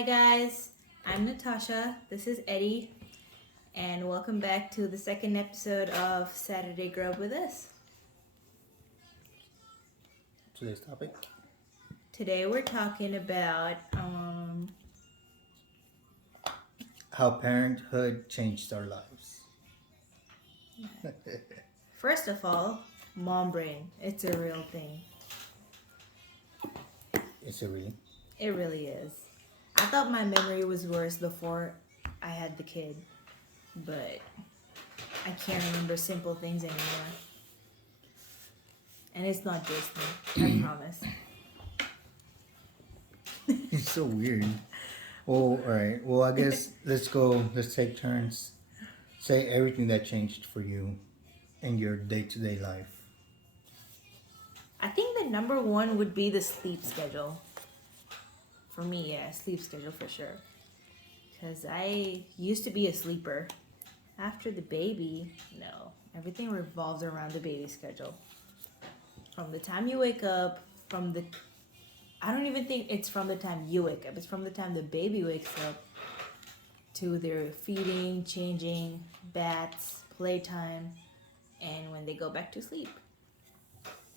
Hi guys, I'm Natasha. This is Eddie, and welcome back to the second episode of Saturday Grub with us. Today's topic. Today we're talking about How parenthood changed our lives. first of all, mom brain. It's a real thing. Is it really? It really is. I thought my memory was worse before I had the kid, but I can't remember simple things anymore. And it's not just me, I promise. It's so weird. Well, all right. Well, I guess let's go. Let's take turns. Say everything that changed for you in your day-to-day life. I think the number one would be the sleep schedule. For me, yeah, sleep schedule for sure. Because I used to be a sleeper. After the baby, no. Everything revolves around the baby schedule. From the time you wake up, I don't even think it's from the time you wake up. It's from the time the baby wakes up to their feeding, changing, baths, playtime, and when they go back to sleep.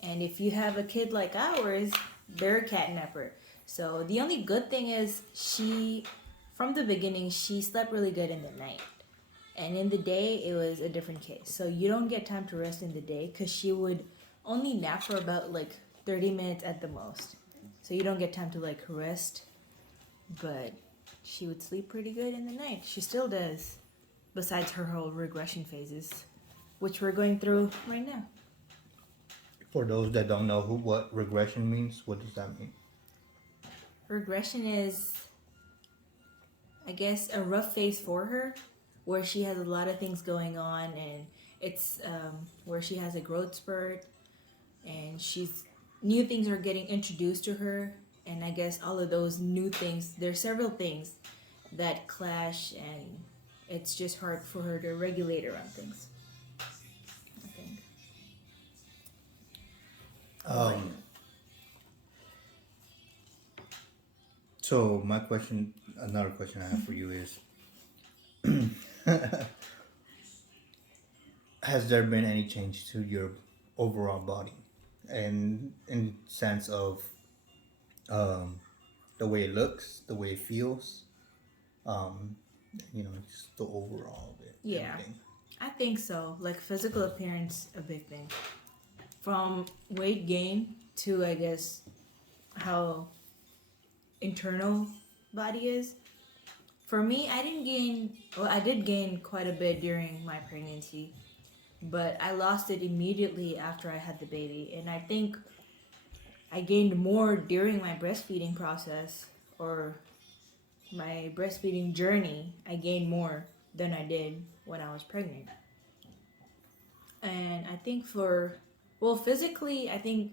And if you have a kid like ours, they're a catnapper. So the only good thing is from the beginning, she slept really good in the night. And in the day, it was a different case. So you don't get time to rest in the day because she would only nap for about like 30 minutes at the most. So you don't get time to like rest. But she would sleep pretty good in the night. She still does. Besides her whole regression phases, which we're going through right now. For those that don't know what regression means, what does that mean? Regression is, I guess, a rough phase for her where she has a lot of things going on, and it's where she has a growth spurt and new things are getting introduced to her. And I guess all of those new things, there's several things that clash, and it's just hard for her to regulate around things, I think. Um. So my question, another question I have for you is, has there been any change to your overall body, and in sense of um, the way it looks, the way it feels, um, just the overall of it, Yeah, everything. I think so. Like physical appearance, a big thing. From weight gain to, I guess, how internal body is. For me, I did gain quite a bit during my pregnancy, but I lost it immediately after I had the baby. And I think I gained more during my breastfeeding process or my breastfeeding journey. I gained more than I did when I was pregnant. And I think physically, I think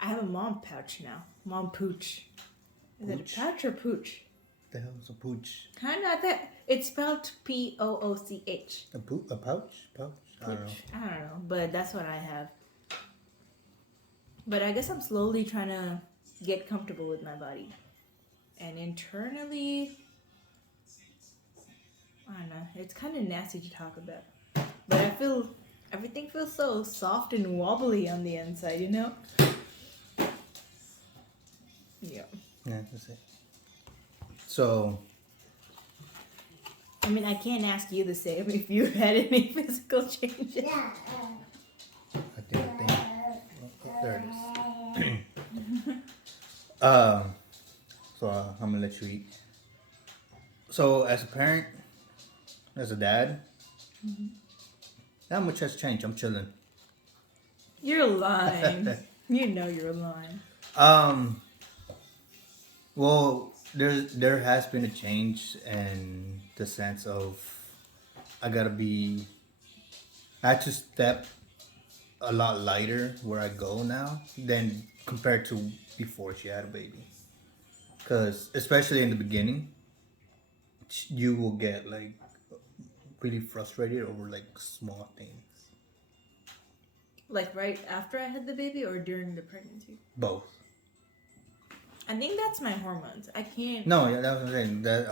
I have a mom pouch now. Mom pooch. Is it a Pooch? pouch or pooch? The hell is a pooch? Kind of that. It's spelled Pooch. A pouch? Pouch? I don't know. I don't know, but that's what I have. But I guess I'm slowly trying to get comfortable with my body. And internally, I don't know. It's kind of nasty to talk about. But I feel everything feels so soft and wobbly on the inside, you know? Yeah. Yeah, that's it. So, I mean, I can't ask you the same if you had any physical changes. I think. Oh, there it is. So I'm gonna let you eat. So, as a parent, as a dad, not much has changed. I'm chilling. You're lying. You know you're lying. Um, well, there has been a change in the sense of I gotta be. I had to step a lot lighter where I go now than compared to before she had a baby. Because especially in the beginning, you will get like really frustrated over like small things. Like right after I had the baby or during the pregnancy? Both. I think that's my hormones. I can't. No, yeah, that's what I'm saying. That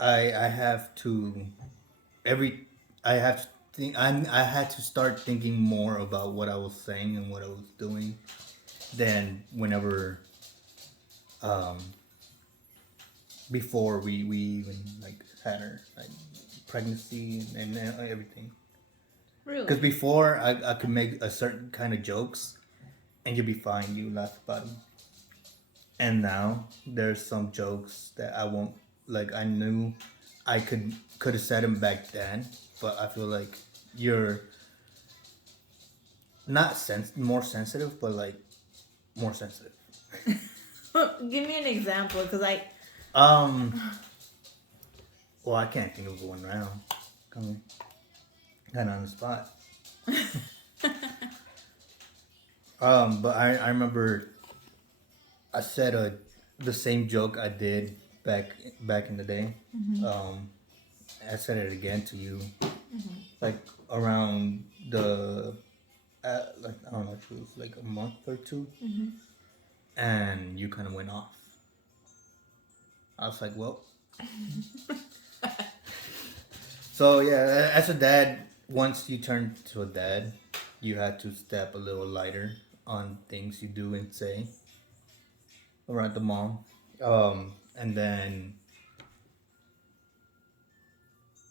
I have to every I have to think. I had to start thinking more about what I was saying and what I was doing than whenever um before we even like had her like pregnancy and everything. Because Really? before I could make a certain kind of jokes and you'd be fine, you laugh about them. And now there's some jokes that I won't like. I knew I could have said them back then, but I feel like you're not more sensitive, but like more sensitive. Give me an example, because I. Um. Well, I can't think of one now. Kind of on the spot. But I remember I said the same joke I did back in the day. Um, I said it again to you, like around the, like I don't know if it was like a month or two, and you kind of went off. I was like, well, so yeah, as a dad, once you turn to a dad, you had to step a little lighter on things you do and say around the mom, and then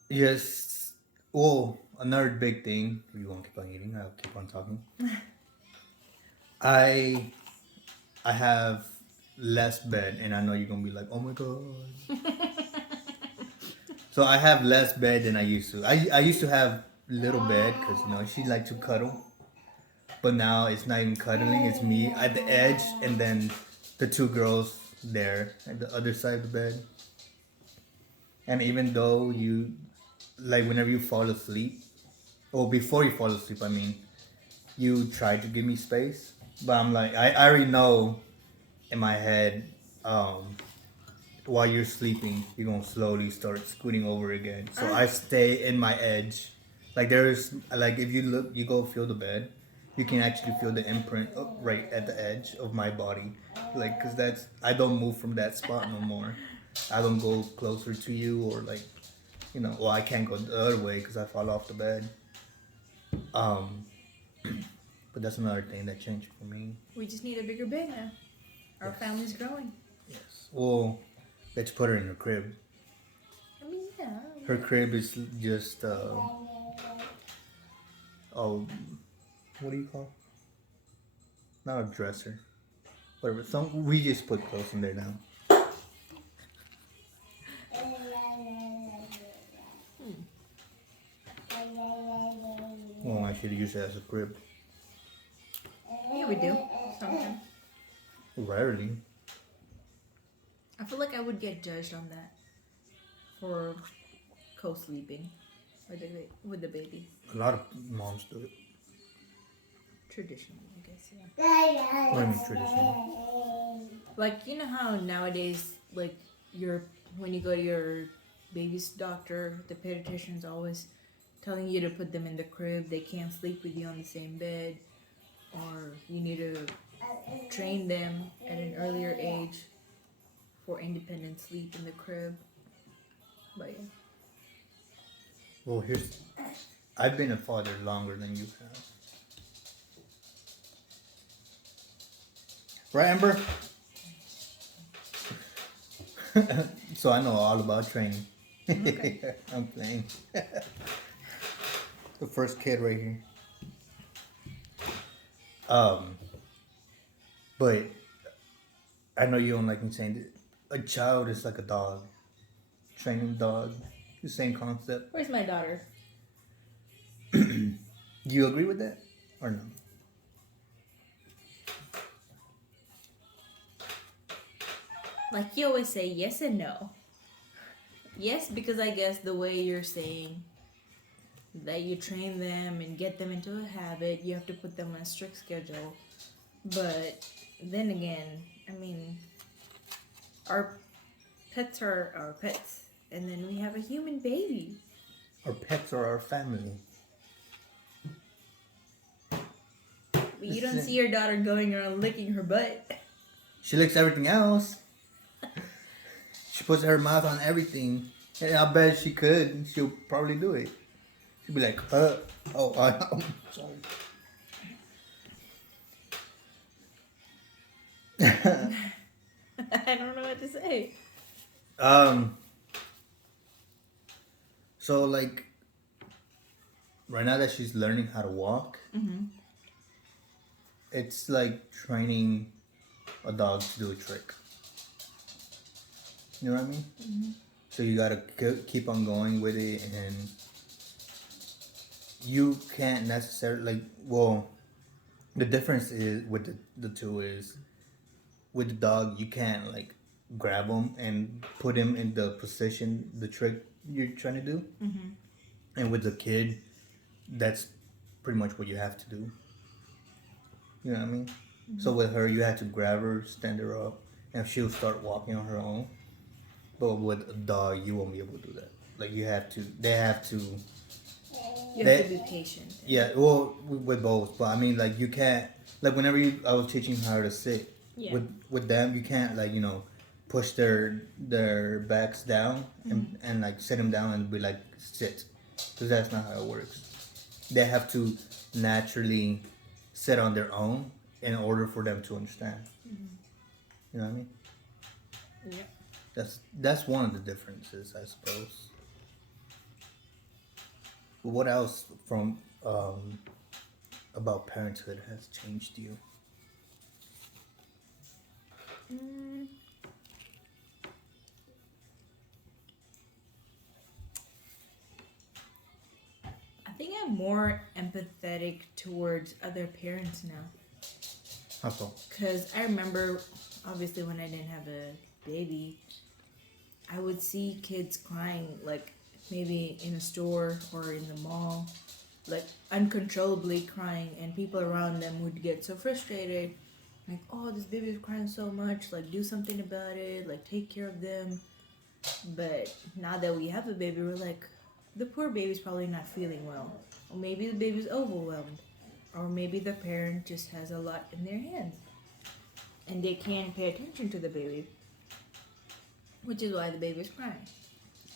yes, well, another big thing. You won't keep on eating. I'll keep on talking. I I have less bed, and I know you're gonna be like, oh my god. So I have less bed than I used to. I used to have little bed because she liked to cuddle, but now it's not even cuddling. It's me at the edge, and then the two girls there at the other side of the bed. And even though you, like, whenever you fall asleep, or before you fall asleep, I mean, you try to give me space, but I'm like, I already know in my head, while you're sleeping, you're gonna slowly start scooting over again. So I stay in my edge. Like there's like if you look, you go feel the bed, you can actually feel the imprint right at the edge of my body. Like, cause that's I don't move from that spot no more. I don't go closer to you or like, well I can't go the other way because I fall off the bed. Um, but that's another thing that changed for me. We just need a bigger bed now. Our family's growing. Yes. Well, let's put her in her crib. I mean, yeah. Her crib is just oh, what do you call? Not a dresser. Whatever. We just put clothes in there now. Well, I should use it as a crib. Yeah, we do. Sometimes. Rarely. I feel like I would get judged on that for co-sleeping with the baby. A lot of moms do it. Traditionally, I guess, yeah. What do you mean traditional? Like, you know how nowadays, like, when you go to your baby's doctor, the pediatrician's always telling you to put them in the crib. They can't sleep with you on the same bed, or you need to train them at an earlier age for independent sleep in the crib. But yeah. Well, I've been a father longer than you have. Right, Amber? So I know all about training. Okay. I'm playing. The first kid right here. But I know you don't like me saying that. A child is like a dog. Training dog. The same concept. Where's my daughter? Do you agree with that? Or no? Like you always say, yes and no. Yes, because I guess the way you're saying that you train them and get them into a habit, you have to put them on a strict schedule. But then again, I mean, our pets are our pets, and then we have a human baby. Our pets are our family. But you don't see your daughter going around licking her butt. She licks everything else. She puts her mouth on everything. And I bet she could. She'll probably do it. She'll be like, oh, sorry. I don't know what to say. um. So like, right now that she's learning how to walk, it's like training a dog to do a trick. You know what I mean? So you gotta keep on going with it, and you can't necessarily like. Well, the difference is with the two is with the dog you can't like grab him and put him in the position the trick you're trying to do, and with the kid, that's pretty much what you have to do. You know what I mean? So with her, you have to grab her, stand her up, and she'll start walking on her own. But with a dog, you won't be able to do that. Like you have to, they have to. You have to be patient. Yeah, well, with both, but I mean, like you can't. Like whenever I was teaching her to sit with them, you can't like push their backs down and like sit them down and be like sit, because that's not how it works. They have to naturally sit on their own in order for them to understand. You know what I mean? Yeah. That's one of the differences, I suppose. But what else from about parenthood has changed you? I think I'm more empathetic towards other parents now. How so? Because I remember, obviously, when I didn't have a baby, I would see kids crying, like maybe in a store or in the mall, like uncontrollably crying, and people around them would get so frustrated, like, oh, this baby is crying so much, like, do something about it, like, take care of them. But now that we have a baby, we're like, the poor baby's probably not feeling well, or maybe the baby's overwhelmed, or maybe the parent just has a lot in their hands and they can't pay attention to the baby, which is why the baby's crying.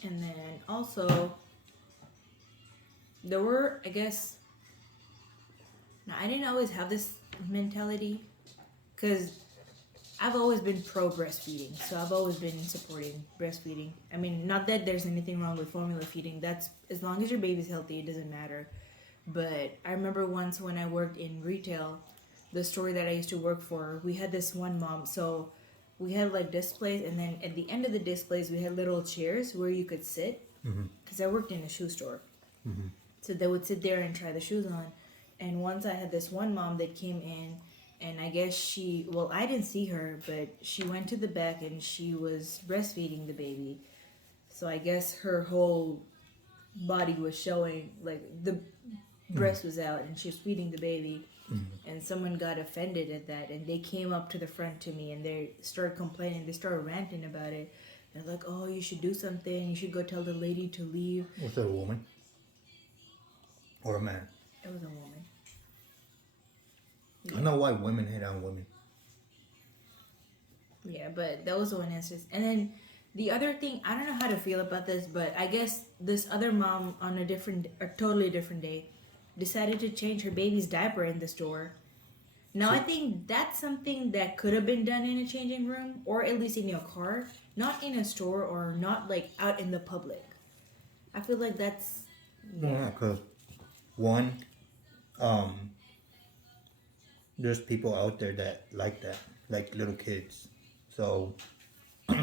And then also, there were, I guess, now I didn't always have this mentality, because I've always been pro breastfeeding, so I've always been supporting breastfeeding. I mean, not that there's anything wrong with formula feeding. That's, as long as your baby's healthy, it doesn't matter. But I remember once when I worked in retail, the store that I used to work for, we had this one mom. So we had like displays, and then at the end of the displays, we had little chairs where you could sit. Because I worked in a shoe store. So they would sit there and try the shoes on. And once I had this one mom that came in, and I guess I didn't see her, but she went to the back and she was breastfeeding the baby. So I guess her whole body was showing, like the breast was out and she was feeding the baby. And someone got offended at that, and they came up to the front to me and they started complaining. They started ranting about it. They're like, oh, you should do something. You should go tell the lady to leave. Was that a woman? Or a man? It was a woman. I know why women hit on women. Yeah, but that was the one instance. And then the other thing, I don't know how to feel about this, but I guess this other mom on a totally different day decided to change her baby's diaper in the store. Now, I think that's something that could have been done in a changing room, or at least in your car, not in a store or not like out in the public. I feel like that's... Yeah, because one, there's people out there that like that, like little kids. So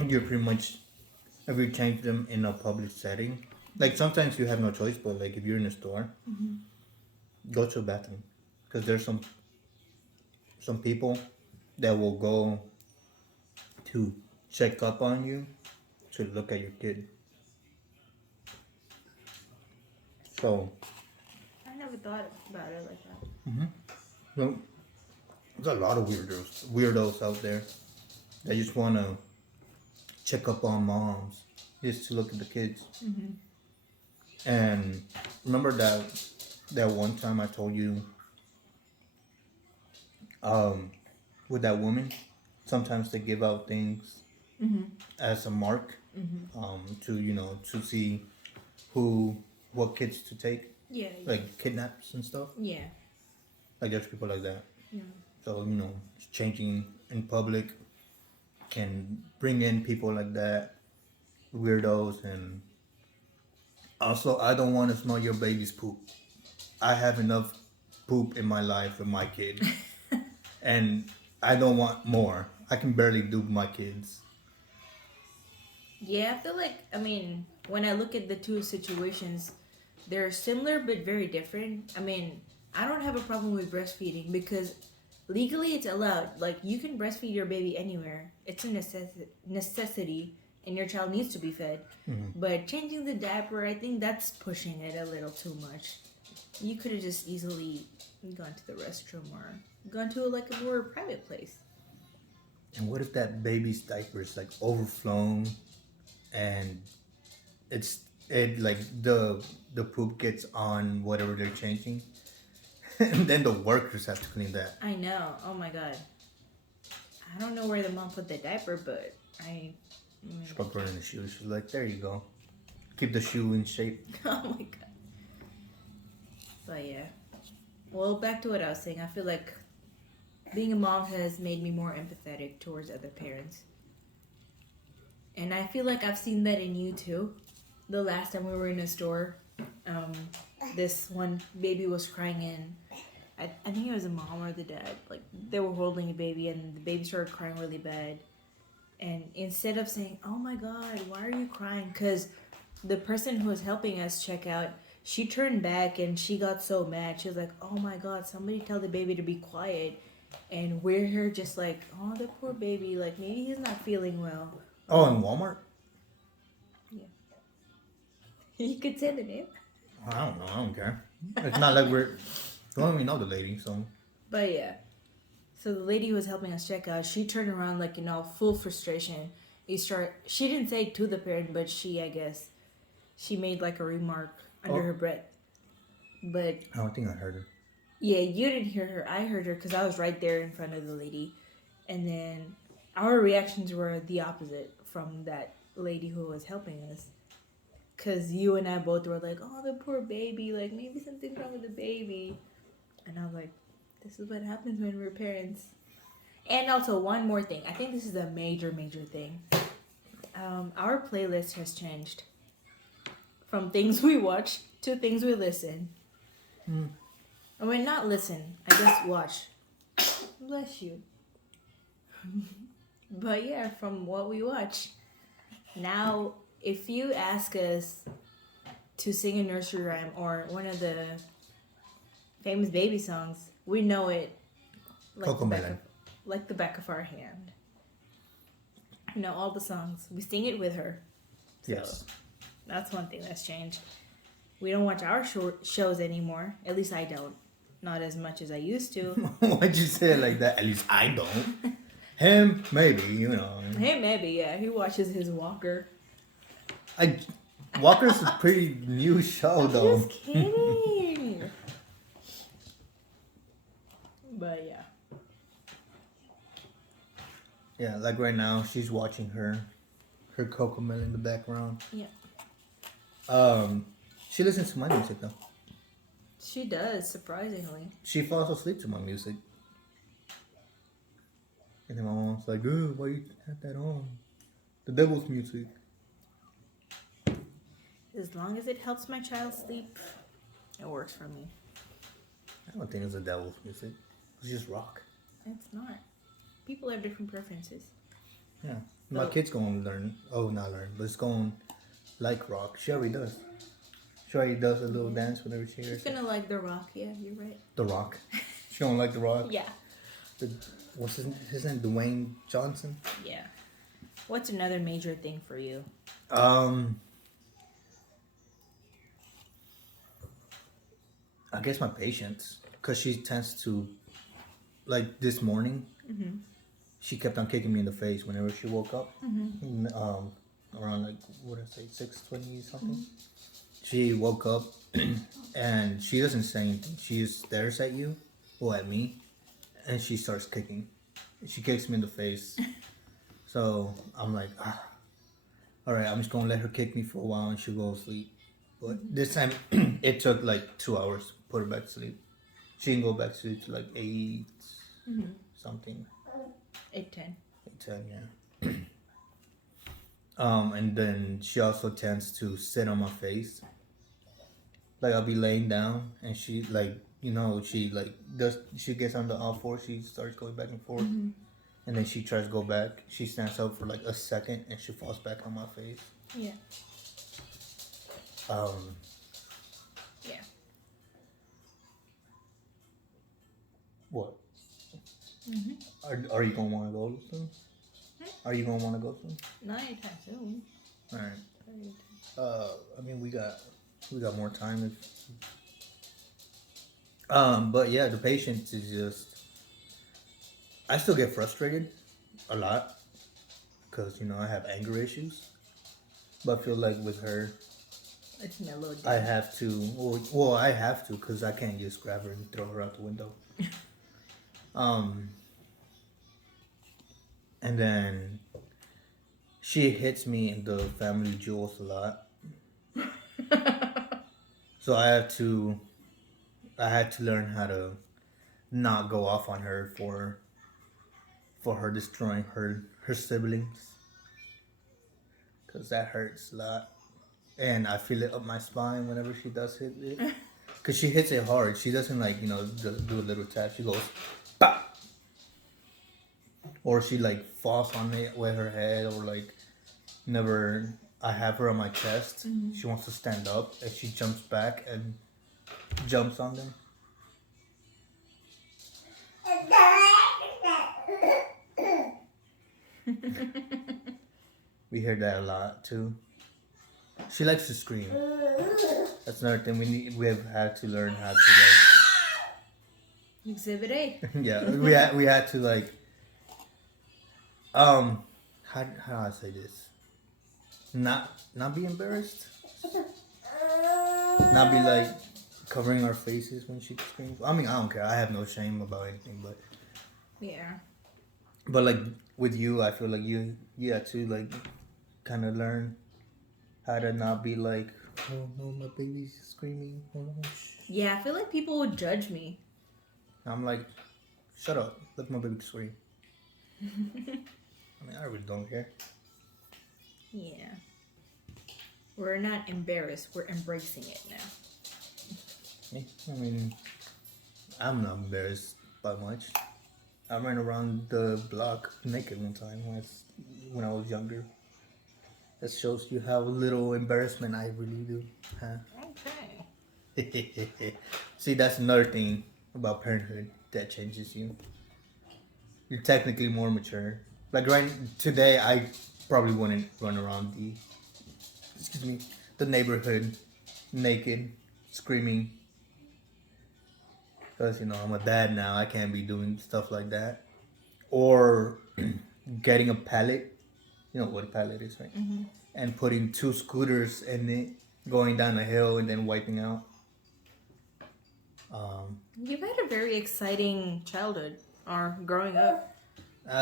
you're pretty much, if you change them in a public setting, like sometimes you have no choice, but like if you're in a store, go to a bathroom, because there's some people that will go to check up on you, to look at your kid. So I never thought about it like that. well, there's a lot of weirdos out there that just want to check up on moms, just to look at the kids. And remember that one time I told you, with that woman sometimes they give out things as a mark, to to see what kids to take, Yeah. like kidnaps and stuff. Yeah. Like there's people like that. Yeah. So changing in public can bring in people like that, weirdos, and also I don't want to smell your baby's poop. I have enough poop in my life with my kid, and I don't want more. I can barely do my kids. Yeah, I feel like, I mean, when I look at the two situations, they're similar but very different. I mean, I don't have a problem with breastfeeding because legally it's allowed. Like, you can breastfeed your baby anywhere, it's a necessity, and your child needs to be fed. But changing the diaper, I think that's pushing it a little too much. You could have just easily gone to the restroom or gone to like a more private place. And what if that baby's diaper is like overflown, and it like the poop gets on whatever they're changing, and then the workers have to clean that. I know. Oh my god. I don't know where the mom put the diaper, but She put her in the shoe. She's like, there you go. Keep the shoe in shape. oh my god. But yeah. Well, back to what I was saying. I feel like being a mom has made me more empathetic towards other parents. And I feel like I've seen that in you too. The last time we were in a store, this one baby was crying in. I think it was the mom or the dad. Like, they were holding a baby and the baby started crying really bad. And instead of saying, oh my god, why are you crying? Because the person who was helping us check out, she turned back and she got so mad. She was like, oh my god, somebody tell the baby to be quiet. And we're here just like, oh, the poor baby. Like, maybe he's not feeling well. Oh, in Walmart? Yeah. You could say the name. I don't know. I don't care. It's not like we don't even know the lady, so. But yeah. So the lady who was helping us check out, she turned around like, full frustration. She didn't say it to the parent, but I guess, she made like a remark under her breath. But I don't think I heard her. yeah, you didn't hear her. I heard her because I was right there in front of the lady. And then our reactions were the opposite from that lady who was helping us. Because you and I both were like, oh, the poor baby. Like, maybe something's wrong with the baby. And I was like, this is what happens when we're parents. And also, one more thing. I think this is a major, major thing. Our playlist has changed. From things we watch to things we listen. I mean, not listen. I guess watch. Bless you. But yeah, from what we watch. Now, if you ask us to sing a nursery rhyme or one of the famous baby songs, we know it like the back of our hand. You know all the songs. We sing it with her. So Yes. that's one thing that's changed. We don't watch our shows anymore. At least I don't. Not as much as I used to. Why'd you say it like that? At least I don't. Him, maybe, Hey, maybe, yeah. He watches his Walker. Walker's a pretty new show, though. Just kidding. But yeah. Yeah, like right now, she's watching her Cocomelon in the background. Yeah. She listens to my music though. She does, surprisingly. She falls asleep to my music. And then my mom's like, "Oh, why you have that on? The devil's music." As long as it helps my child sleep, it works for me. I don't think it's the devil's music. It's just rock. It's not. People have different preferences. Yeah. My kid's going to learn. Oh, not learn, but it's going like rock. She already does. She already does a little dance whenever she hears She's gonna like The Rock, yeah, you're right. The Rock. She don't like The Rock. Yeah. What's his name? Dwayne Johnson. Yeah. What's another major thing for you? I guess my patience, cause she tends to, like this morning, she kept on kicking me in the face whenever she woke up. Around like what did I say, 6:20 something. She woke up and she doesn't say anything. She just stares at you, or at me, and she starts kicking. She kicks me in the face. So I'm like, all right, I'm just gonna let her kick me for a while and she'll go to sleep. But this time it took like 2 hours to put her back to sleep. She didn't go back to sleep till like 8 something. 8:10. 8:10, yeah. And then she also tends to sit on my face. Like I'll be laying down and she like she like does she gets on the all four, she starts going back and forth. And then she tries to go back. She stands up for like a second and she falls back on my face. Yeah. Um Yeah. what? Are you gonna wanna go soon? Are you gonna wanna go soon? Not anytime soon. Alright. I mean we got more time if but yeah, the patience is just I still get frustrated a lot because I have anger issues. But I feel like with her It's mellowed I down. have to well I have to because I can't just grab her and throw her out the window. Um and then she hits me in the family jewels a lot. So I had to learn how to not go off on her for her destroying her siblings because that hurts a lot, and I feel it up my spine whenever she does hit it because she hits it hard. She doesn't like do a little tap. She goes pop, or she like falls on it with her head, or like never. I have her on my chest. She wants to stand up, and she jumps back and jumps on them. We hear that a lot too. She likes to scream. That's another thing we have had to learn how to Exhibit A. like. Yeah, we had to like how do I say this? Not be embarrassed. Not be like covering our faces when she screams. I mean, I don't care. I have no shame about anything, Yeah. but like with you, I feel like you had to like kind of learn how to not be like, oh no, my baby's screaming. Oh no. Yeah, I feel like people would judge me. I'm like, shut up. Let my baby scream. I mean, I really don't care. Yeah. We're not embarrassed. We're embracing it now. I mean, I'm not embarrassed by much. I ran around the block naked one time when I was younger. That shows you how little embarrassment I really do. Huh? Okay. See, that's another thing about parenthood that changes you. You're technically more mature. Like right today, I probably wouldn't run around the neighborhood naked, screaming. Because I'm a dad now. I can't be doing stuff like that. Or getting a pallet. You know what a pallet is, right? And putting 2 scooters in it, going down a hill and then wiping out. You've had a very exciting childhood or growing up.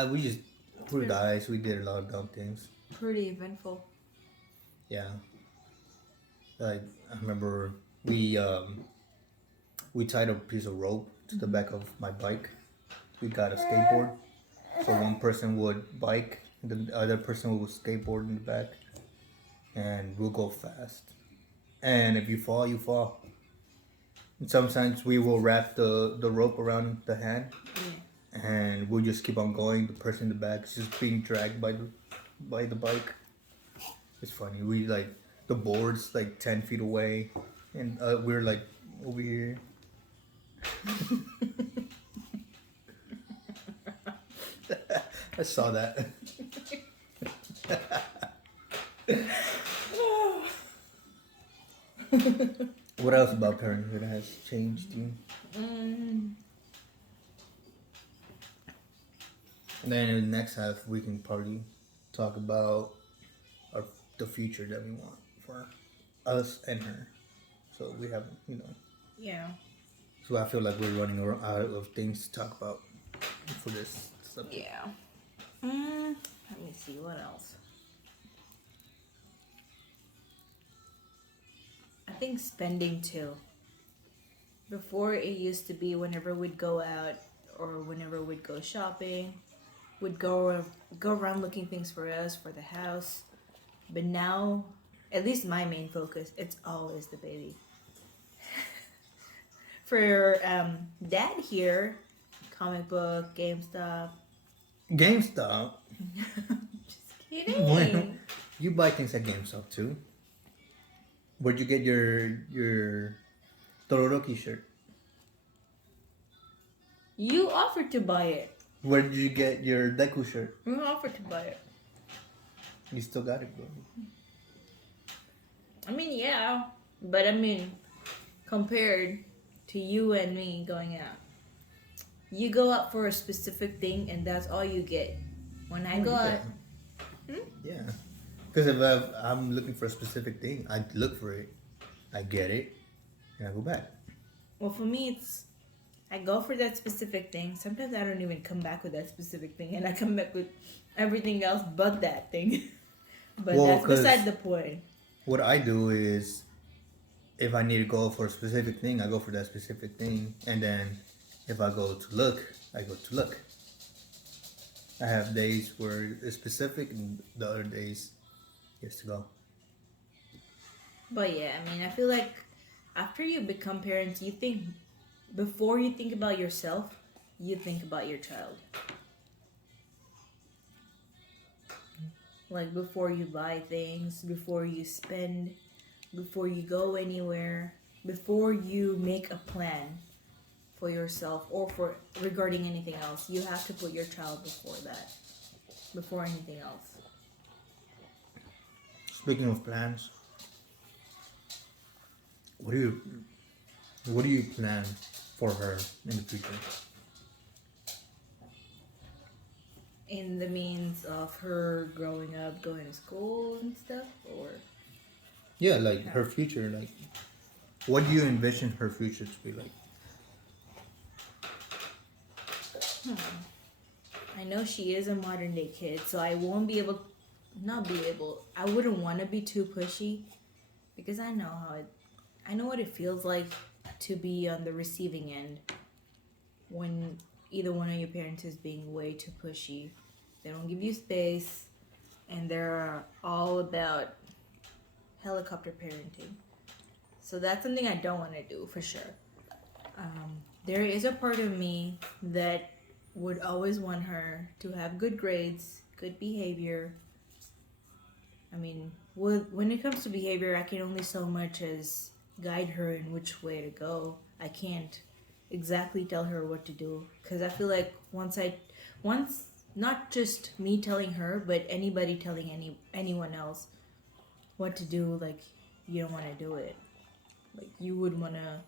We just threw dice. We did a lot of dumb things. Pretty eventful. Yeah. Like I remember we tied a piece of rope to the back of my bike. We got a skateboard. So one person would bike, the other person would skateboard in the back, and we'll go fast. And if you fall, you fall. And sometimes we will wrap the rope around the hand, and we'll just keep on going. The person in the back is just being dragged by the bike. It's funny. We like the board's like 10 feet away, and we're like over here. I saw that. What else about parenthood has changed you? And then in the next half, we can probably talk about the future that we want for us and her. So we have, Yeah. So I feel like we're running out of things to talk about for this subject. Yeah. Let me see what else. I think spending too. Before it used to be whenever we'd go out or whenever we'd go shopping, we'd go around looking things for us for the house. But now, at least my main focus, it's always the baby. For dad here, comic book, GameStop. GameStop. Just kidding. When you buy things at GameStop too. Where'd you get your Todoroki shirt? You offered to buy it. Where did you get your Deku shirt? You offered to buy it. You still got it, bro. I mean, yeah, but I mean, compared to you and me going out, you go out for a specific thing, and that's all you get. When I go out, Yeah. Because if I'm looking for a specific thing, I look for it, I get it, and I go back. well, for me, it's I go for that specific thing. Sometimes I don't even come back with that specific thing, and I come back with everything else but that thing. But Well, that's 'cause beside the point. What I do is, if I need to go for a specific thing, I go for that specific thing, and then if I go to look, I go to look. I have days where it's specific, and the other days, just to go. But yeah, I mean, I feel like after you become parents, you think before you think about yourself, you think about your child. Like before you buy things, before you spend, before you go anywhere, before you make a plan for yourself or for regarding anything else, you have to put your child before that, before anything else. Speaking of plans, what do you plan for her in the future? In the means of her growing up, going to school and stuff, or Yeah, like her future. Like, what do you envision her future to be like? I know she is a modern day kid, so I won't be able, not be able. I wouldn't want to be too pushy, because I know what it feels like to be on the receiving end when either one of your parents is being way too pushy. They don't give you space, and they're all about helicopter parenting. So that's something I don't want to do for sure. There is a part of me that would always want her to have good grades, good behavior. I mean, when it comes to behavior, I can only so much as guide her in which way to go. I can't exactly tell her what to do because I feel like once not just me telling her, but anybody telling anyone else what to do, like you don't want to do it. Like you would want to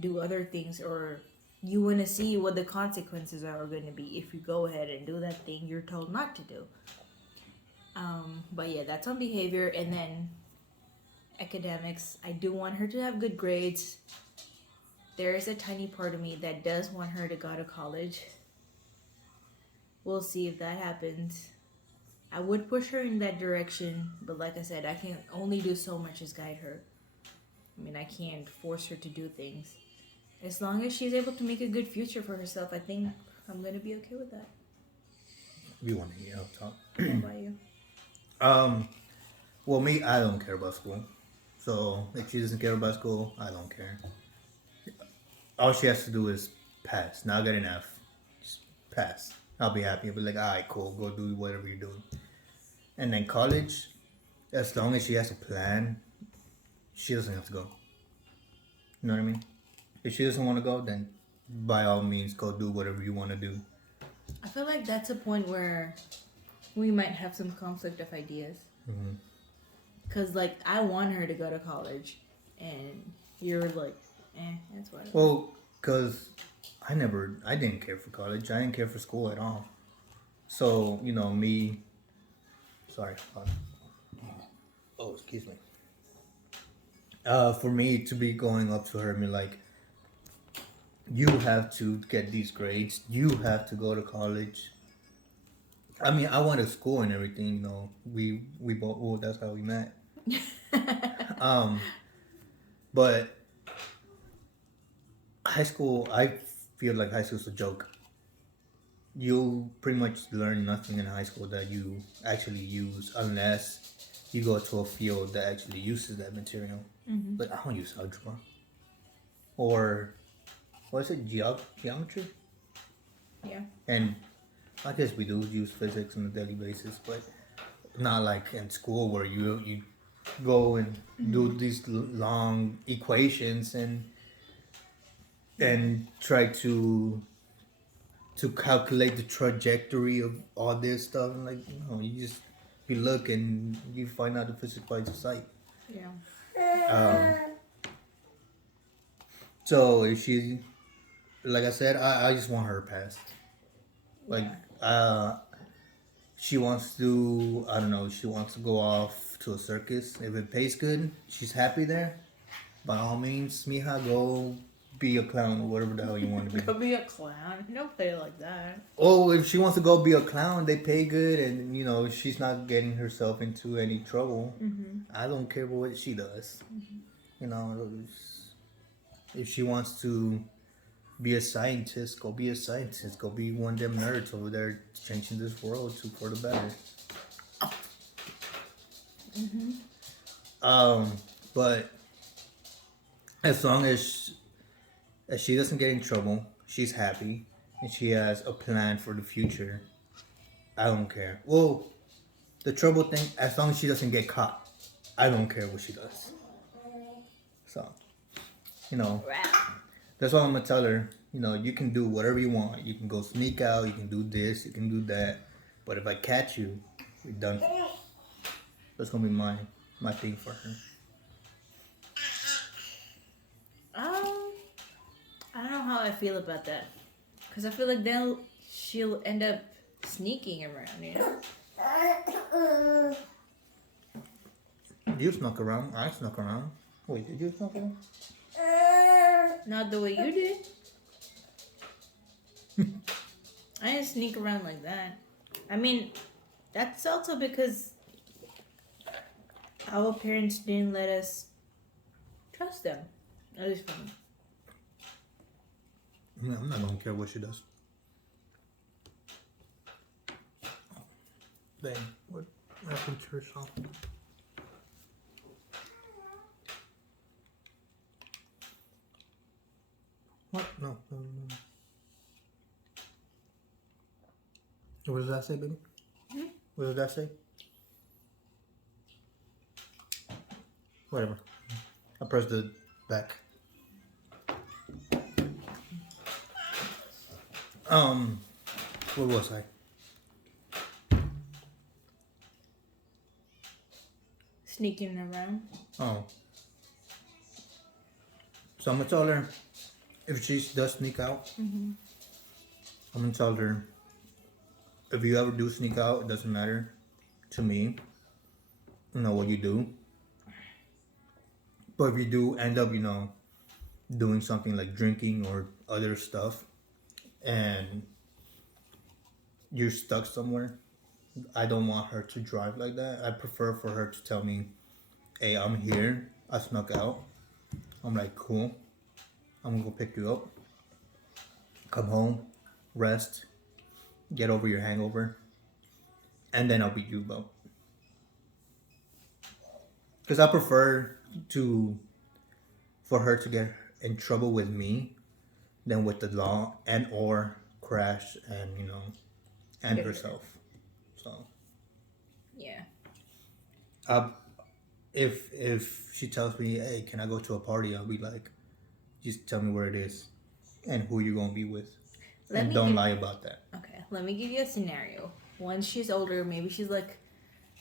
do other things, or you want to see what the consequences are going to be if you go ahead and do that thing you're told not to do. But yeah, that's on behavior. And then academics, I do want her to have good grades. There is a tiny part of me that does want her to go to college. We'll see if that happens. I would push her in that direction, but like I said, I can only do so much as guide her. I mean, I can't force her to do things. As long as she's able to make a good future for herself, I think I'm gonna be okay with that. You want to hear I'll talk? What about you? Well, me, I don't care about school. So if she doesn't care about school, I don't care. All she has to do is pass. Now I got an F. Just pass. I'll be happy. I'll be like, alright, cool. Go do whatever you're doing. And then college, as long as she has a plan, she doesn't have to go. You know what I mean? If she doesn't want to go, then by all means, go do whatever you want to do. I feel like that's a point where we might have some conflict of ideas. Because, like, I want her to go to college, and you're like, that's whatever. Well, because I didn't care for college. I didn't care for school at all. So, me, sorry. Oh, excuse me. For me to be going up to her and be like, you have to get these grades. You have to go to college. I mean, I went to school and everything. You know, we both. Well, that's how we met. Um, but high school, I feel like high school's a joke. You pretty much learn nothing in high school that you actually use unless you go to a field that actually uses that material. Mm-hmm. Like I don't use algebra or what is it, geometry? Yeah. And I guess we do use physics on a daily basis, but not like in school where you go and do these long equations and try to calculate the trajectory of all this stuff. And like, no, you look and you find out the physics by the sight. Yeah. Um, so if she, like I said, I just want her passed. Like, she wants to, I don't know, she wants to go off to a circus. If it pays good, she's happy there. By all means, mija, go be a clown or whatever the hell you want to be. Go be a clown. You don't play it like that. Oh, if she wants to go be a clown, they pay good, and you know she's not getting herself into any trouble. Mm-hmm. I don't care what she does. You know, if she wants to be a scientist, go be a scientist. Go be one of them nerds over there changing this world for the better. Mm-hmm. But as long as she doesn't get in trouble, she's happy, and she has a plan for the future. I don't care. Well, the trouble thing, as long as she doesn't get caught, I don't care what she does. So, you know, that's why I'm gonna tell her. You know, you can do whatever you want. You can go sneak out. You can do this. You can do that. But if I catch you, we're done. That's gonna be my thing for her. I don't know how I feel about that, because I feel like then she'll end up sneaking around. You know. You snuck around. I snuck around. Wait, did you snuck around? Not the way you did. I didn't sneak around like that. I mean, that's also because our parents didn't let us trust them. At least for me. I'm not gonna care what she does. Dang, what happened to herself? What? No. What does that say, baby? What does that say? Whatever. I pressed the back. Where was I? Sneaking around. Oh. So I'm gonna tell her if she does sneak out. I'm gonna tell her if you ever do sneak out, it doesn't matter to me. You know what you do. But if you do end up, doing something like drinking or other stuff, and you're stuck somewhere, I don't want her to drive like that. I prefer for her to tell me, hey, I'm here. I snuck out. I'm like, cool. I'm gonna go pick you up. Come home, rest, get over your hangover, and then I'll beat you up. Because I prefer for her to get in trouble with me than with the law and or crash and herself. So Yeah. If she tells me, hey, can I go to a party? I'll be like, just tell me where it is and who you're gonna be with. And don't lie about that. Okay, let me give you a scenario. Once she's older, maybe she's like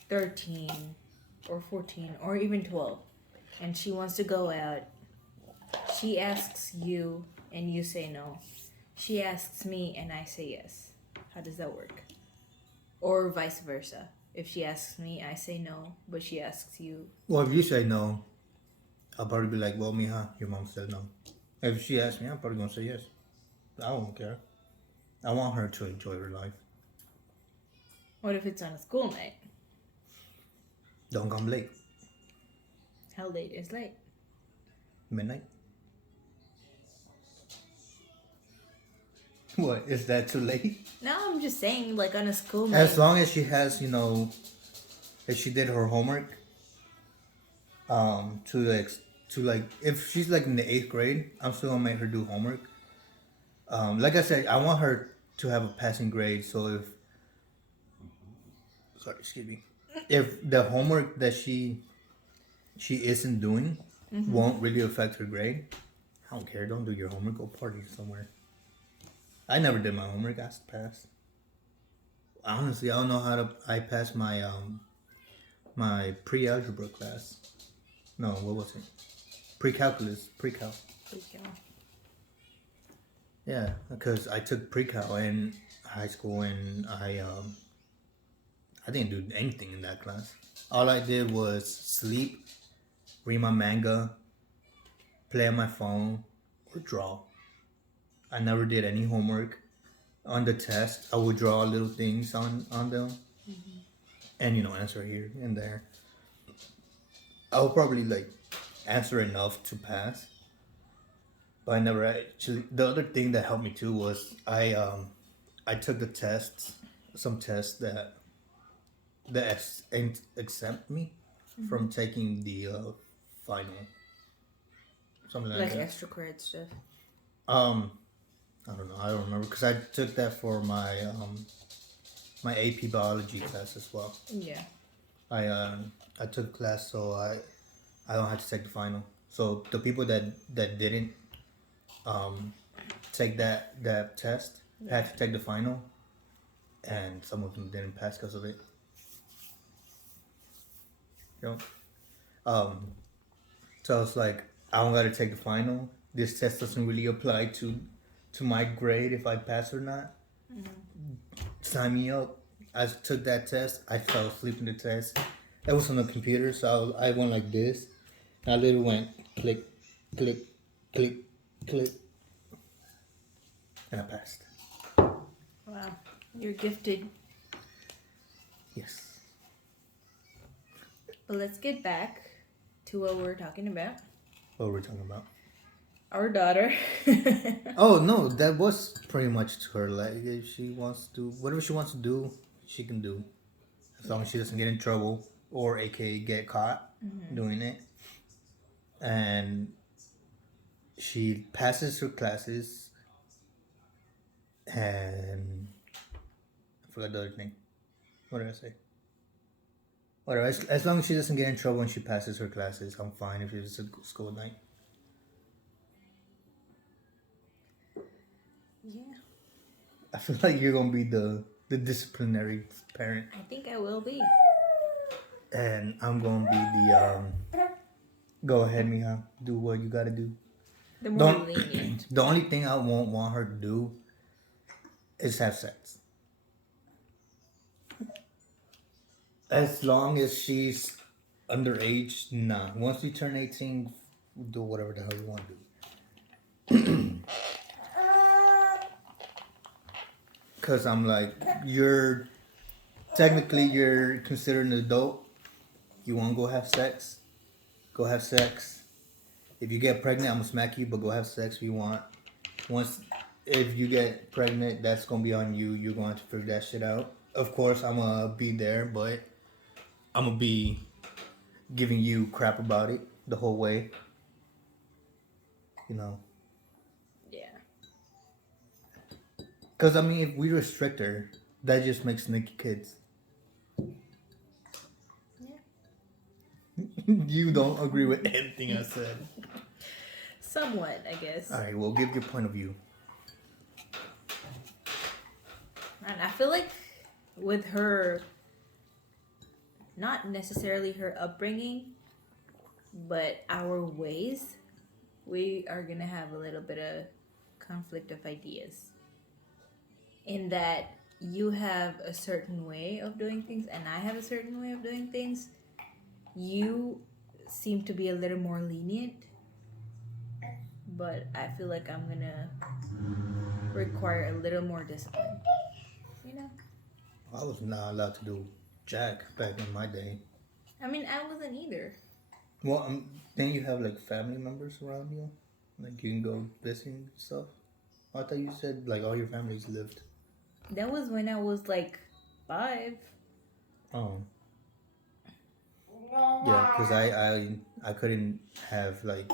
13 or 14 or even 12, and she wants to go out. She asks you and you say no. She asks me and I say yes. How does that work? Or vice versa. If she asks me, I say no, but she asks you. Well, if you say no, I'll probably be like, well, mija, your mom said no. If she asks me, I'm probably gonna say yes. I don't care. I want her to enjoy her life. What if it's on a school night? Don't come late. How late is late? Midnight. What, is that too late? No, I'm just saying, like on a school night. As long as she has, if she did her homework, to like, if she's like in the 8th grade, I'm still gonna make her do homework. Like I said, I want her to have a passing grade. So excuse me, if the homework that she isn't doing won't really affect her grade, I don't care. Don't do your homework. Go party somewhere. I never did my homework. I passed. Honestly, I don't know how to. I passed my pre-algebra class. No, what was it? Pre-calculus. Pre-cal. Yeah, because I took pre-cal in high school and I didn't do anything in that class. All I did was sleep, read my manga, play on my phone, or draw. I never did any homework. On the test, I would draw little things on them, and answer here and there. I would probably like answer enough to pass, but I never actually. The other thing that helped me too was I took the tests, some tests that exempt me from taking the final, something like Like that. extra credit stuff. I don't know. I don't remember because I took that for my AP biology class as well. Yeah. I took a class so I don't have to take the final. So the people that didn't take that test had to take the final, and some of them didn't pass because of it. So it's like I don't gotta take the final. This test doesn't really apply to my grade if I pass or not. Sign me up. I took that test. I fell asleep in the test. It was on the computer, so I went like this. I literally went click, click, click, click, and I passed. Wow. You're gifted. Yes. But let's get back to what we're talking about. What were we talking about? Our daughter. Oh no, that was pretty much to her. Like if she wants to, whatever she wants to do, she can do, as long as she doesn't get in trouble or aka get caught doing it. And she passes her classes, and I forgot the other thing. What did I say? Whatever. As long as she doesn't get in trouble and she passes her classes, I'm fine if it's a school night. Yeah. I feel like you're gonna be the disciplinary parent, I think I will be. and I'm gonna be the go ahead, Mija, do what you gotta do. The more lenient. The only thing I won't want her to do is have sex. As long as she's underage, nah. Once you turn 18, do whatever the hell you want to do. Because I'm like, technically you're considered an adult. You want to go have sex? Go have sex. If you get pregnant, I'm going to smack you, but go have sex if you want. If you get pregnant, that's going to be on you. You're going to have to figure that shit out. Of course, I'm going to be there, but I'm going to be giving you crap about it the whole way. Yeah. Because, I mean, if we restrict her, that just makes sneaky kids. Yeah. You don't agree with anything I said. Somewhat, I guess. Alright, well, give your point of view. And I feel like with her, not necessarily her upbringing, but our ways, we are going to have a little bit of conflict of ideas. In that you have a certain way of doing things and I have a certain way of doing things. You seem to be a little more lenient but I feel like I'm gonna require a little more discipline. You know? I was not allowed to do jack back in my day. I mean, I wasn't either. Well, then you have like family members around you, like you can go visit and stuff. I thought you said like all your families lived. That was when I was like 5. Oh, yeah, because I couldn't have like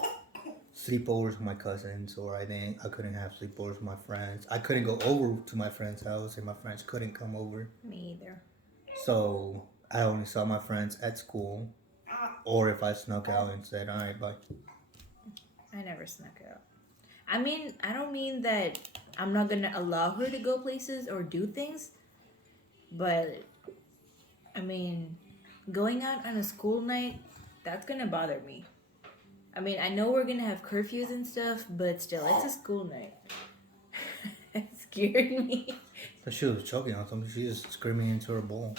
sleepovers with my cousins, or I couldn't have sleepovers with my friends. I couldn't go over to my friend's house, and my friends couldn't come over. Me either. So I only saw my friends at school, or if I snuck out and said, "All right, bye." I never snuck out. I mean, I don't mean that I'm not gonna allow her to go places or do things, but I mean, going out on a school night, that's gonna bother me. I mean, I know we're gonna have curfews and stuff, but still, it's a school night. It scared me. But she was choking on something. She was screaming into her bowl.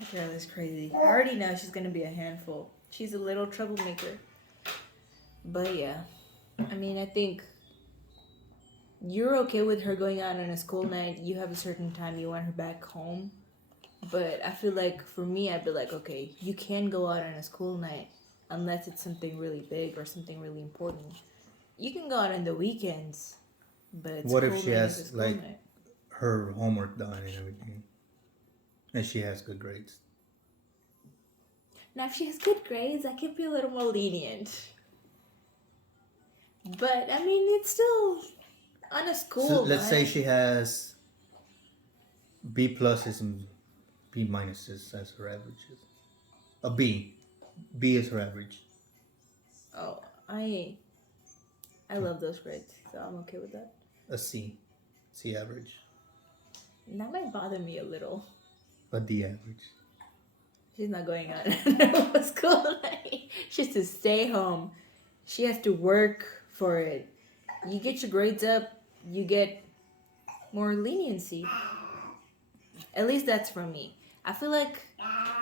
That girl is crazy. I already know she's gonna be a handful. She's a little troublemaker. But yeah, I mean, I think you're okay with her going out on a school night. You have a certain time you want her back home. But I feel like for me, I'd be like, okay, you can go out on a school night unless it's something really big or something really important. You can go out on the weekends, but What if school she night is a has school like night. her homework done and everything, and she has good grades? Now, if she has good grades, I can be a little more lenient. But I mean, it's still on a school. So let's say night. she has B pluses and B minuses as her averages. A B. B is her average. Oh, I love those grades, so I'm okay with that. A C. C average. That might bother me a little. A D average. She's not going out on school night. She has to stay home. She has to work for it. You get your grades up, you get more leniency. At least that's for me. I feel like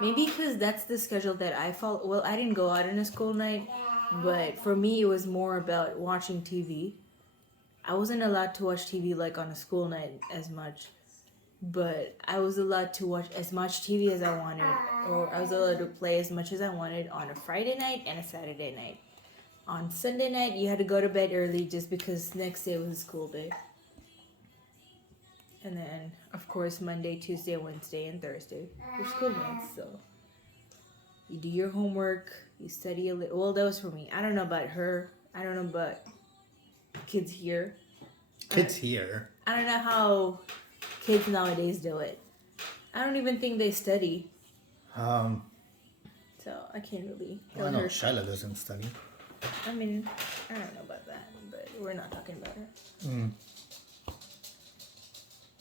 maybe because that's the schedule that I follow. Well, I didn't go out on a school night, but for me, it was more about watching TV. I wasn't allowed to watch TV like on a school night as much, but I was allowed to watch as much TV as I wanted, or I was allowed to play as much as I wanted on a Friday night and a Saturday night. On Sunday night, you had to go to bed early just because next day was a school day. And then, of course, Monday, Tuesday, Wednesday, and Thursday were school nights. So you do your homework, you study a little. Well, that was for me. I don't know about her. I don't know about kids here. Kids here. I don't know how kids nowadays do it. I don't even think they study. Um, So I can't really well, I tell know her. Shyla doesn't study. I mean, I don't know about that, but we're not talking about her. Mm.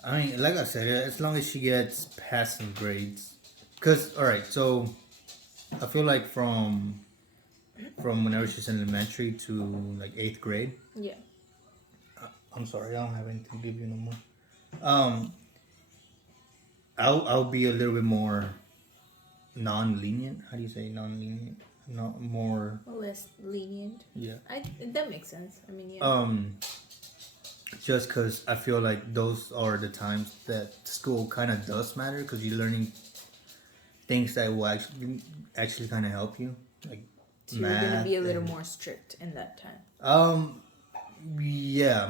I mean, like I said, as long as she gets passing grades. Because, alright, so I feel like from whenever she's in elementary to like 8th grade. Yeah. I'm sorry, I don't have anything to give you no more. I'll be a little bit more non-lenient. How do you say non-lenient? Not more. Less lenient. Yeah. That makes sense. I mean, yeah. Just because I feel like those are the times that school kind of does matter, because you're learning things that will actually kind of help you, like So you're gonna math be a little and- more strict in that time. Yeah,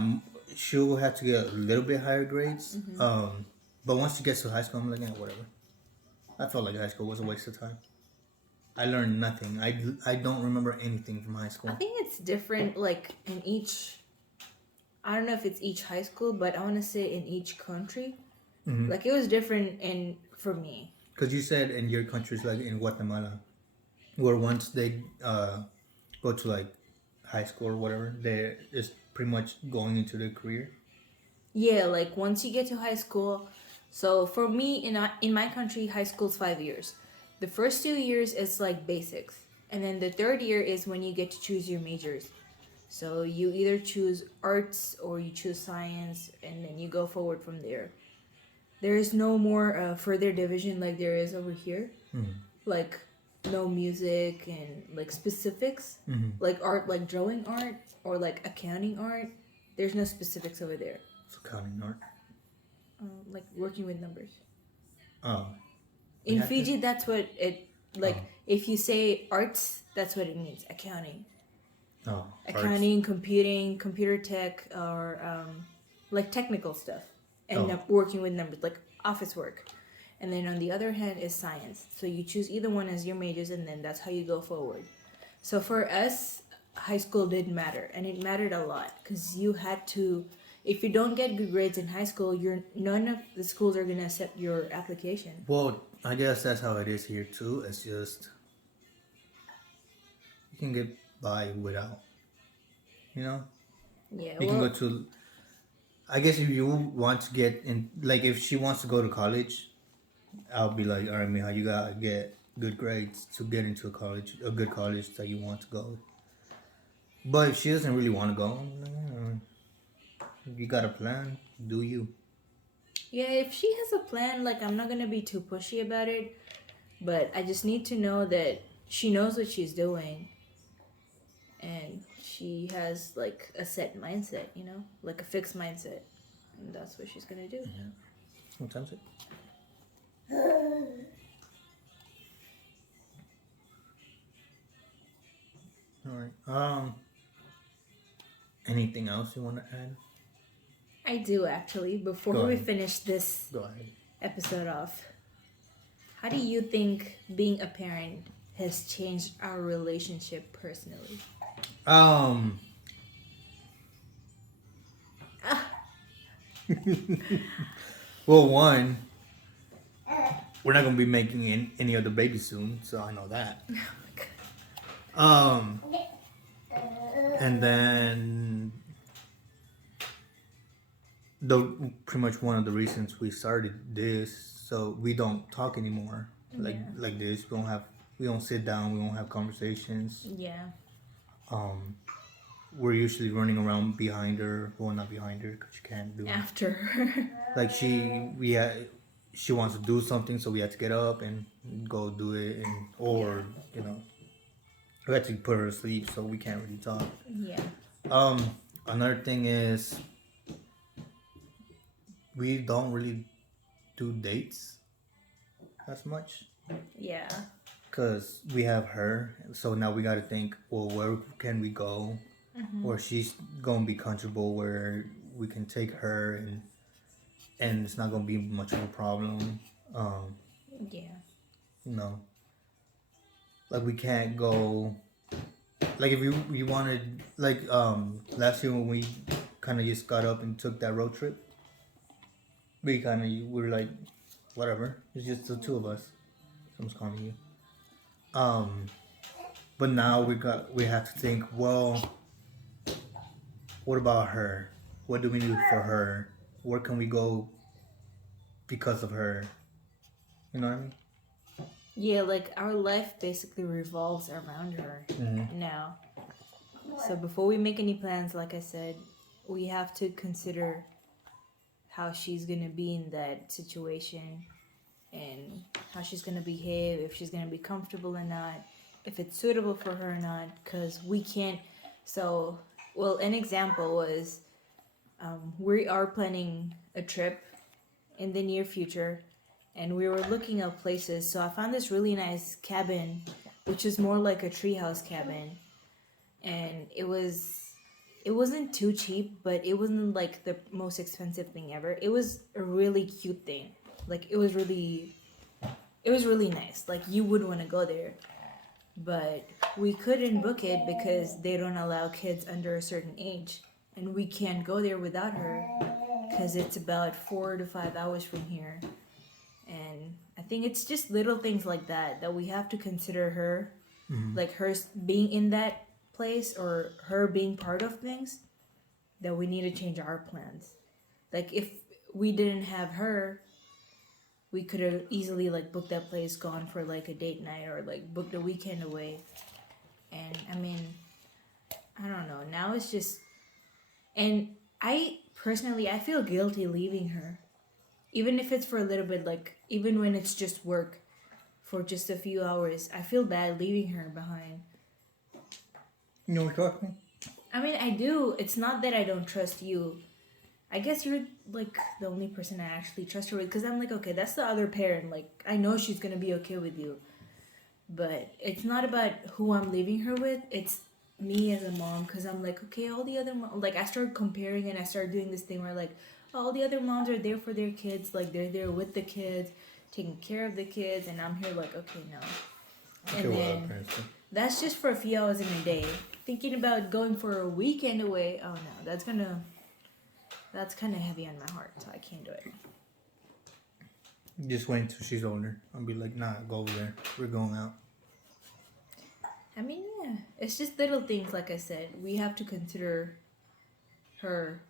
she'll have to get a little bit higher grades. But once she gets to high school, I'm like, yeah, whatever. I felt like high school was a waste of time. I learned nothing. I don't remember anything from high school. I think it's different, like in each. I don't know if it's each high school, but I want to say in each country. Mhm. Like it was different for me. Because you said in your countries, like in Guatemala, where once they go to like high school or whatever, they're just pretty much going into their career. Yeah, like once you get to high school. So for me, in my country, high school's 5 years. The first 2 years is like basics, and then the third year is when you get to choose your majors. So you either choose arts or you choose science, and then you go forward from there. There is no more further division like there is over here. Like no music and like specifics, like art, like drawing art or like accounting art. There's no specifics over there. It's accounting art. Like working with numbers. Oh. In Fiji, that's what it like. Oh. If you say arts, that's what it means. Accounting. Oh. Accounting, Arts. computing, computer tech, or like technical stuff, and Oh. working with numbers, like office work. And then on the other hand is science. So you choose either one as your majors, and then that's how you go forward. So for us, high school did matter, and it mattered a lot because you had to. If you don't get good grades in high school, none of the schools are gonna accept your application. Well, I guess that's how it is here too. It's just you can get by without, you know. Yeah, You can go to. I guess if you want to get in, like if she wants to go to college, I'll be like, all right, Miha, you gotta get good grades to get into a good college that you want to go. But if she doesn't really want to go, you got a plan, do you? yeah. If she has a plan, like I'm not gonna be too pushy about it, but I just need to know that she knows what she's doing, and she has like a set mindset, like a fixed mindset, and that's what she's gonna do. Yeah. What time's it? All right. Anything else you want to add? I do actually. Before Go we ahead. finish this Go ahead. episode off, how do you think being a parent has changed our relationship personally? Well, one, we're not gonna be making any other babies soon, so I know that. And then pretty much one of the reasons we started this, so we don't talk anymore like this. We don't sit down. We don't have conversations. Yeah. We're usually running around behind her. Well, not behind her because she can't do it. After. Like she wants to do something, so we had to get up and go do it, or we had to put her to sleep, so we can't really talk. Yeah. Another thing is we don't really do dates as much. Yeah. Because we have her, so now we got to think, well, where can we go? Where she's going to be comfortable, where we can take her and it's not going to be much of a problem. Yeah. Like we can't go, like if you wanted, like last year when we kind of just got up and took that road trip, we were like, whatever, it's just the two of us. Someone's calling you. But now we have to think, well, what about her? What do we do for her? Where can we go because of her? You know what I mean? Yeah, like our life basically revolves around her now. So before we make any plans, like I said, we have to consider how she's gonna be in that situation and how she's gonna behave, if she's gonna be comfortable or not, if it's suitable for her or not, because we can't. So, well, an example was we are planning a trip in the near future, and we were looking up places. So I found this really nice cabin, which is more like a treehouse cabin, and it wasn't too cheap, but it wasn't like the most expensive thing ever. It was a really cute thing. Like it was really nice. Like you would want to go there. But we couldn't book it because they don't allow kids under a certain age, and we can't go there without her because it's about 4 to 5 hours from here. And I think it's just little things like that we have to consider her, like her being in that place or her being part of things, that we need to change our plans. Like if we didn't have her, we could have easily like booked that place, gone for like a date night or like booked a weekend away. And I mean, I don't know. Now it's just, and I personally, I feel guilty leaving her, even if it's for a little bit, like even when it's just work for just a few hours. I feel bad leaving her behind. You don't trust me? I mean, I do. It's not that I don't trust you. I guess you're like the only person I actually trust her with, because I'm like, okay, that's the other parent. Like, I know she's gonna be okay with you, but it's not about who I'm leaving her with. It's me as a mom, because I'm like, okay, all the other like I started comparing, and I started doing this thing where like, oh, all the other moms are there for their kids, like they're there with the kids, taking care of the kids, and I'm here like, okay, no. Okay, And well, then apparently. that's just for a few hours in a day. Thinking about going for a weekend away, oh no, that's kind of heavy on my heart, so I can't do it. Just wait until she's older. I'll be like, nah, go over there. We're going out. I mean, yeah, it's just little things. Like I said, we have to consider her,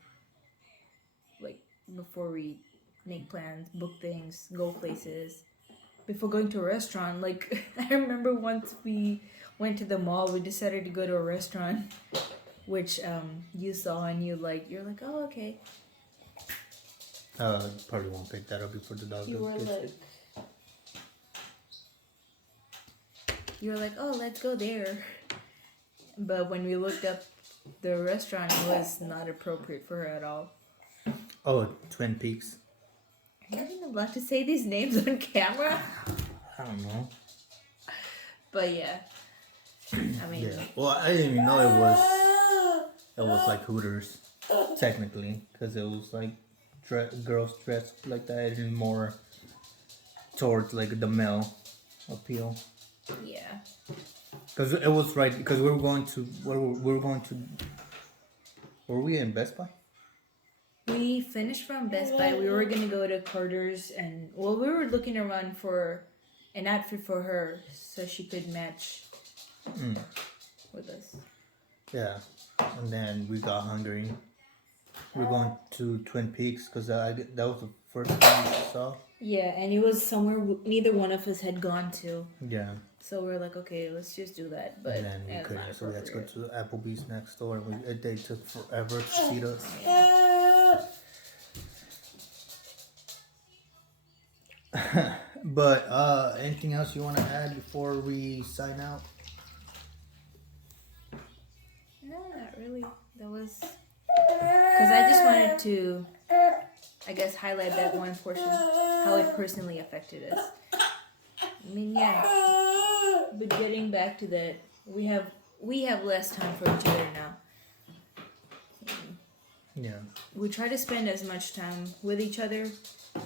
like, before we make plans, book things, go places. Before going to a restaurant, like I remember once we went to the mall, we decided to go to a restaurant, which you saw, and you're like, oh, okay. Probably won't pick that up before the dog You were gets like, it. oh, let's go there. But when we looked up the restaurant, it was not appropriate for her at all. Oh, Twin Peaks. Am I even allowed to say these names on camera? I don't know. But yeah, I mean, Yeah. Well, I didn't even know it was like Hooters, technically, because it was like girls dressed like that and more towards like the male appeal. yeah. Because it was right. Because we were going to Were we in Best Buy? We finished from Best Buy. We were gonna go to Carter's, and well, we were looking around for an outfit for her so she could match with us. Yeah. And then we got hungry. We were going to Twin Peaks because that was the first thing we saw. Yeah, and it was somewhere neither one of us had gone to. Yeah. So we were like, okay, let's just do that. But And then we couldn't, so we had to go to Applebee's next door. They took forever to feed us. But anything else you want to add before we sign out? No, not really. That was because I just wanted to, I guess, highlight that one portion, how it personally affected us. I mean, yeah. But getting back to that, we have less time for each other now. Yeah. We try to spend as much time with each other.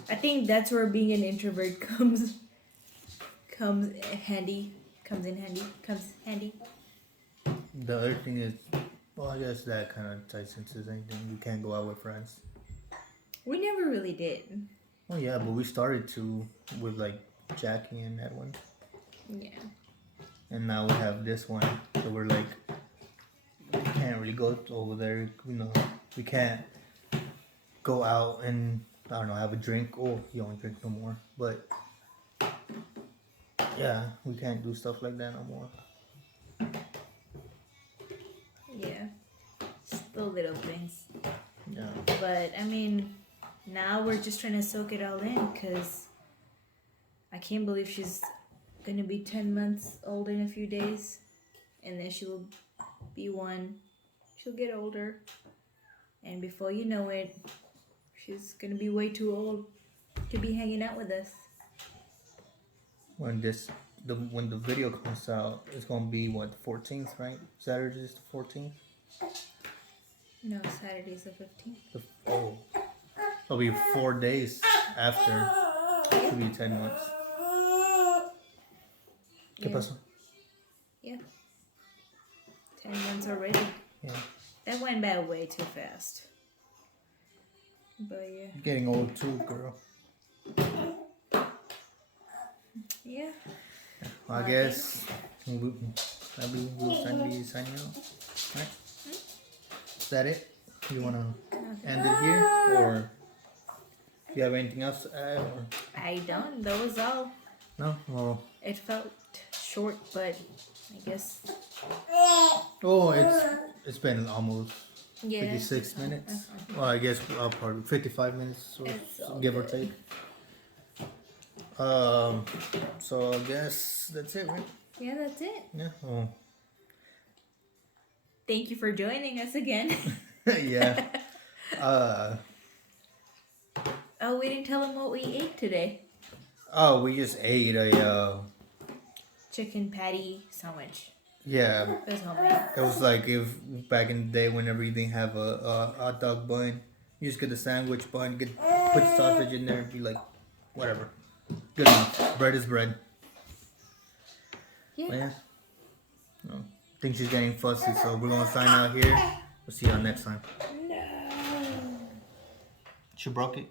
I think that's where being an introvert comes handy. The other thing is, well, I guess that kind of ties into the same thing. We can't go out with friends. We never really did. Oh yeah, but we started to with like Jackie and Edwin. Yeah. And now we have this one, so we're like, we can't really go over there. You know, we can't go out and I don't know, have a drink. Oh, you don't drink no more, but yeah, we can't do stuff like that no more. Yeah. Just the little things. Yeah. But I mean, now we're just trying to soak it all in, because I can't believe she's gonna be 10 months old in a few days, and then she will be 1. She'll get older, and before you know it, she's gonna be way too old to be hanging out with us. When the video comes out, it's gonna be what, the 14th, right? Saturday is the 14th. No, Saturday's the 15th. It'll be 4 days after. It'll be 10 months. ¿Qué Yeah. pasó? Yeah. 10 months already. Yeah. That went by way too fast. But yeah. You're getting old too, girl. Yeah. Well, I guess we'll be signing out. Right? Is that it? You wanna end it here, or do you have anything else to add? Or? I don't. That was all. No. Well. It felt short, but I guess. Oh, it's been almost Yeah. 56 minutes. Well, I guess probably 55 minutes, or It's all give or good. take. So I guess that's it, right? Yeah, that's it. Yeah. Oh. Thank you for joining us again. Yeah. Uh. Oh, we didn't tell them what we ate today. Oh, we just ate a. Chicken patty sandwich. Yeah. It was homemade. It was like if back in the day whenever you didn't have a hot dog bun, you just get the sandwich bun, put sausage in there, and be like, whatever. Good enough. Bread is bread. Yeah. But yeah. No. I think she's getting fussy, so we're gonna sign out here. We'll see y'all next time. No. She broke it.